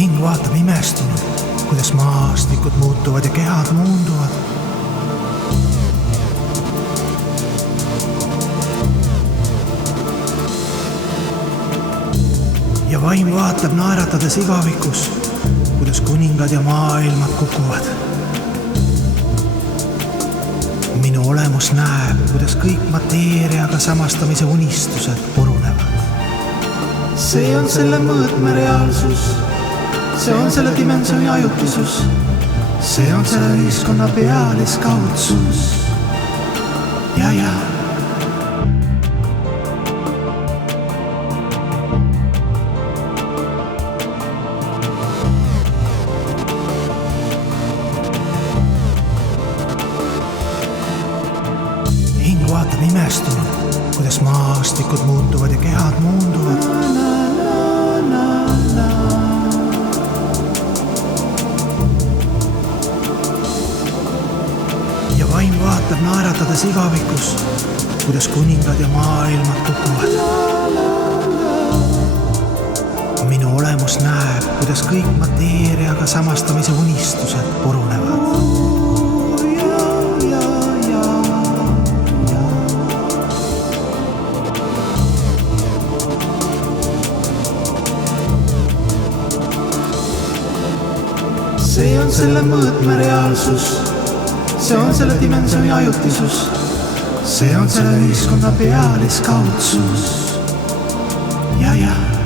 hing vaatab imestunud, kuidas maastikud muutuvad ja kehad muunduvad. Ja vaim vaatab naeratades igavikus, kuidas kuningad ja maailmad kukuvad. Minu olemus näeb, kuidas kõik mateeriaga samastamise unistused purunevad. See on selle mõõtme reaalsus, see on selle dimensiooni ajutisus, see on selle ühiskonna pealiskaudsus. Ja. Hing vaatab imestunud, kuidas maastikud muutuvad ja kehad muunduvad. Ja vaim vaatab naeratades igavikus, kuidas kuningad ja maailmad kukuvad. Minu olemus näeb, kuidas kõik mateeriaga samastamise unistused purunevad. See on selle mõõtme reaalsus, see on selle dimensiooni ajutisus, see on selle ühiskonna pealiskaudsus. Ja.